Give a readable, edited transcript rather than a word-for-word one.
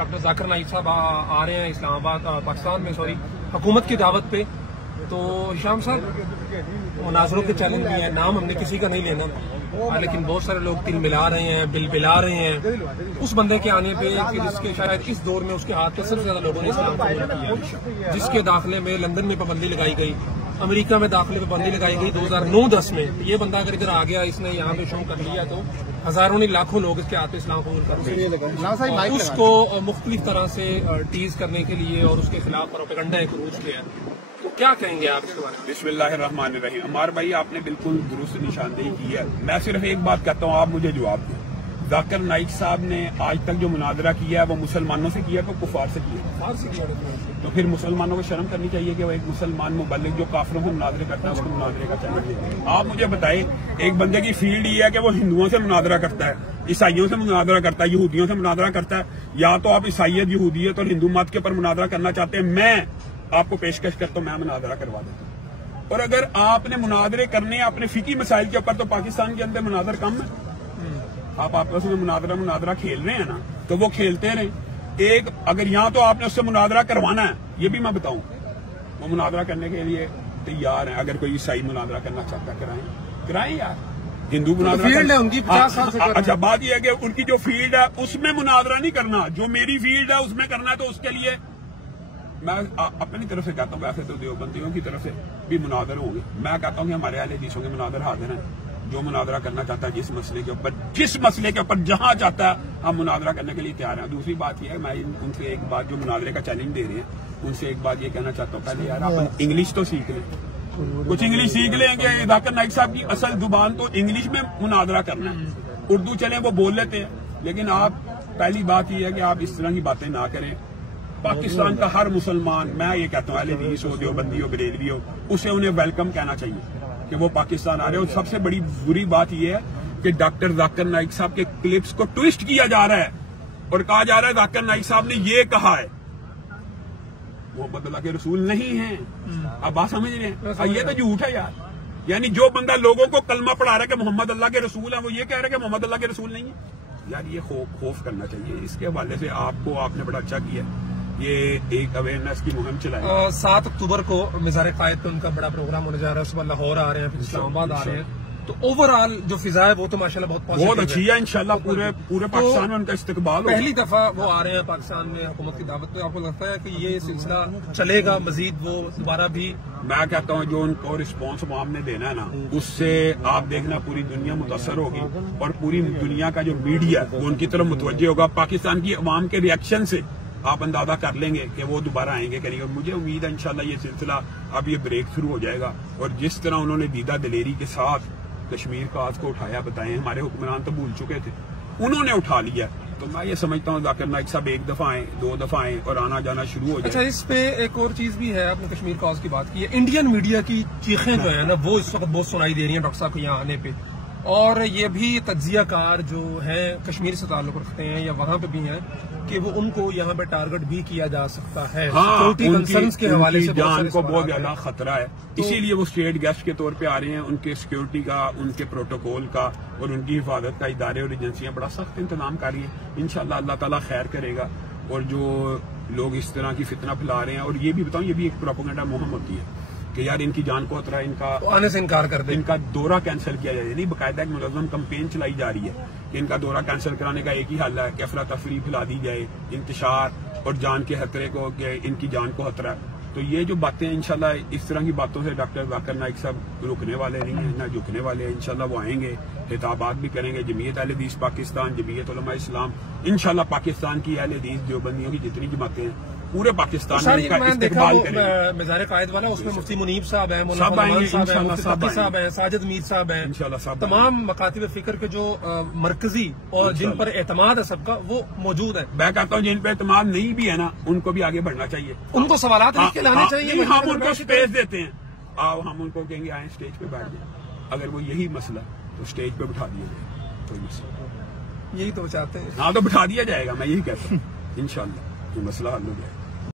Doctor Zakir Naik साहब आ रहे हैं इस्लामाबाद पाकिस्तान में हुकूमत की दावत पे। तो हिशाम साहब मुनाजरों के चैलेंज भी हैं, नाम हमने किसी का नहीं लेना, लेकिन बहुत सारे लोग तिल मिला रहे हैं, बिल बिला रहे हैं उस बंदे के आने पे कि जिसके शायद इस दौर में उसके हाथ पे सबसे ज्यादा लोगों ने इस्लाम कबूल किया, जिसके दाखिले में लंदन में पाबंदी लगाई गई, अमेरिका में दाखिले में पाबंदी लगाई गई 2009-10 में। ये बंदा अगर इधर आ गया, इसने यहाँ पे शो कर लिया तो हजारों नहीं लाखों लोग इसके हाथ पे इस्लाम कबूल कर उसको मुख्तलिफ तरह से टीज करने के लिए और उसके खिलाफ प्रोपेगेंडा एक रूज किया। तो क्या कहेंगे आप इसके बारे में? बिस्मिल्लाहिर्रहमानिर्रहीम। अमार भाई, आपने बिल्कुल दुरुस्त निशानदेही की है। मैं सिर्फ एक बात कहता हूँ, आप मुझे जवाब दें। जाकिर नाइक साहब ने आज तक जो मुनाजरा किया है वो मुसलमानों से किया, तो कुफार से किया। तो फिर मुसलमानों को शर्म करनी चाहिए कि वो एक मुसलमान मुबल्लिग जो काफिरों से मुनाजरे करता है उसको मुनाजरे का चैलेंज देते हैं। आप मुझे बताएं, एक बंदे की फील्ड ये है कि वो हिंदुओं से मुनाजरा करता है, ईसाइयों से मुनाजरा करता है, यहूदियों से मुनाजरा करता है। या तो आप ईसाइयत, यहूदियत और हिंदू मत के ऊपर मुनाजरा करना चाहते हैं, मैं आपको पेशकश करता हूं, मैं मुनाजरा करवा देता हूं। और अगर आपने मुनाजरे करने अपने फिकी मसाइल के ऊपर, तो पाकिस्तान के अंदर मुनाजर कम है। आप आपस में मुनाजरा खेल रहे हैं ना, तो वो खेलते रहे। एक अगर यहाँ तो आपने उससे मुनाजरा करवाना है, ये भी मैं बताऊं, वो मुनाजरा करने के लिए तैयार है। अगर कोई ईसाई मुनाजरा करना चाहता है, कराएं यार। हिंदू मुनाजरा फील्ड है उनकी 50 साल से। अच्छा, बात यह है कि उनकी जो फील्ड है उसमें मुनाजरा नहीं करना, जो मेरी फील्ड है उसमें करना है। तो उसके लिए मैं अपनी तरफ से कहता हूँ, वैसे तो देवबंदियों की तरफ से भी मुनाजर होंगे। मैं कहता हूँ कि हमारे अहले हदीसों के मुनाजर हाजिर हैं। जो मुनाजरा करना चाहता है जिस मसले के ऊपर जहां चाहता है, हम मुनाजरा करने के लिए तैयार हैं। दूसरी बात यह है, मैं उनसे एक बात, जो मुनाजरे का चैलेंज दे रहे हैं, उनसे एक बात ये कहना चाहता हूँ, पहले यार आप इंग्लिश तो सीख लें, कुछ इंग्लिश सीख लेंगे। जाकिर नाइक साहब की असल जुबान तो इंग्लिश में मुनाजरा करना है। उर्दू चले वो बोल लेते हैं, लेकिन आप पहली बात यह है कि आप इस तरह की बातें ना करें। पाकिस्तान का हर मुसलमान, मैं ये कहता हूँ, अहले हदीस हो, देवबंदी हो, बरेलवी हो, उसे उन्हें वेलकम कहना चाहिए कि वो पाकिस्तान आ रहे हैं। और सबसे बड़ी बुरी बात यह है कि डॉक्टर जाकिर नाइक साहब के क्लिप्स को ट्विस्ट किया जा रहा है और कहा जा रहा है जाकिर नाइक साहब ने ये कहा है, मोहम्मद अल्लाह के रसूल नहीं है। अब बात समझ रहे हैं? ये तो झूठ है यार। यानी जो बंदा लोगों को कलमा पढ़ा रहा है कि मोहम्मद अल्लाह के रसूल है, वो ये कह रहा है कि मोहम्मद अल्लाह के रसूल नहीं है। यार ये खौफ करना चाहिए। इसके हवाले से आपने बड़ा अच्छा किया, ये एक अवेयरनेस की मुहिम चलाई। 7 अक्टूबर को मिज़ार कायद पे उनका बड़ा प्रोग्राम होने जा रहा है। सुबह लाहौर आ रहे हैं, फिर इस्लामाबाद आ रहे हैं। तो ओवरऑल जो फिजा है वो तो माशाल्लाह बहुत अच्छी है। इंशाल्लाह पूरे पाकिस्तान में उनका इस्तकबाल होगा। पहली दफा वो आ रहे हैं पाकिस्तान में हुकूमत की दावत पे। आपको लगता है कि ये सिलसिला चलेगा मजीद, वो दोबारा भी? मैं कहता हूँ जो उनको रिस्पॉन्स आपने देना है ना, उससे आप देखना पूरी दुनिया मुतासर होगी और पूरी दुनिया का जो मीडिया वो उनकी तरफ मुतवज्जे होगा। पाकिस्तान की अवाम के रिएक्शन से आप अंदाजा कर लेंगे कि वो दोबारा आएंगे, करेंगे। मुझे उम्मीद है इंशाल्लाह ये सिलसिला अब ये ब्रेक थ्रू हो जाएगा। और जिस तरह उन्होंने दीदा दिलेरी के साथ कश्मीर का आज को उठाया, बताएं, हमारे हुक्मरान तो भूल चुके थे, उन्होंने उठा लिया। तो मैं ये समझता हूँ जाकिर नाइक साहब एक दफा आए, 2 दफा आए और आना जाना शुरू हो जाए। अच्छा, इस पे एक और चीज भी है, आपने कश्मीर कॉज की बात की है। इंडियन मीडिया की चीखें जो है ना, वो इस वक्त बहुत सुनाई दे रही है डॉक्टर साहब के यहाँ आने पे। और ये भी तज्जियाकार जो है कश्मीर से ताल्लुक रखते हैं या वहां पे भी हैं कि वो उनको यहाँ पे टारगेट भी किया जा सकता है। सिक्योरिटी कंसर्न्स के हवाले से जान को बहुत ज्यादा खतरा है, इसीलिए वो स्टेट गेस्ट के तौर पे आ रहे हैं। उनके सिक्योरिटी का, उनके प्रोटोकॉल का और उनकी हिफाजत का इदारे और एजेंसियां बड़ा सख्त इंतजाम कर रही है। इंशाल्लाह अल्लाह ताला खैर करेगा। और जो लोग इस तरह की फितना फैला रहे हैं, और ये भी बताऊं, ये भी एक प्रोपेगेंडा मुहिम होती है कि यार इनकी जान को खतरा है, इनका तो आने से इनकार कर दे, इनका दौरा कैंसिल किया जाए। नहीं, बाकायदा एक मुलज़्ज़म कैंपेन चलाई जा रही है कि इनका दौरा कैंसिल कराने का एक ही हल है कि अफरा तफरी फैला दी जाए, इंतशार और जान के खतरे को, कि इनकी जान को खतरा है। तो ये जो बातें इंशाल्लाह, इस तरह की बातों से डॉक्टर जाकिर नाइक साहब रुकने वाले नहीं है, ना झुकने वाले हैं। इंशाल्लाह वो आएंगे, खिताबात भी करेंगे। जमीयत अहले हदीस पाकिस्तान, जमीयत उलमा इस्लाम, इंशाल्लाह पाकिस्तान की अहले हदीस देवबंदियों की जितनी जमातें हैं पूरे पाकिस्तान में इनका इस्तेमाल करेंगे। मिज़ार कायद वाला, उसमें मुफ्ती मुनीब साहब हैं, सब आएंगे, साहब हैं, साजिद मीर साहब हैं, इंशाल्लाह तमाम मकातिब फिक्र के जो मरकजी और जिन पर एतमाद है सबका, वो मौजूद है। मैं कहता हूँ जिन पर एतमाद नहीं भी है ना, उनको भी आगे बढ़ना चाहिए, उनको सवालात लिख के लाने चाहिए। हम उनको स्पेस देते हैं, आओ हम उनको कहेंगे आए स्टेज पे बैठ जाए। अगर वो यही मसला तो स्टेज पे बिठा दिया जाए, कोई मसला। यही तो चाहते हैं। हाँ, तो बिठा दिया जाएगा, मैं यही कहता हूँ। इंशाल्लाह ये मसला हल हो जाएगा।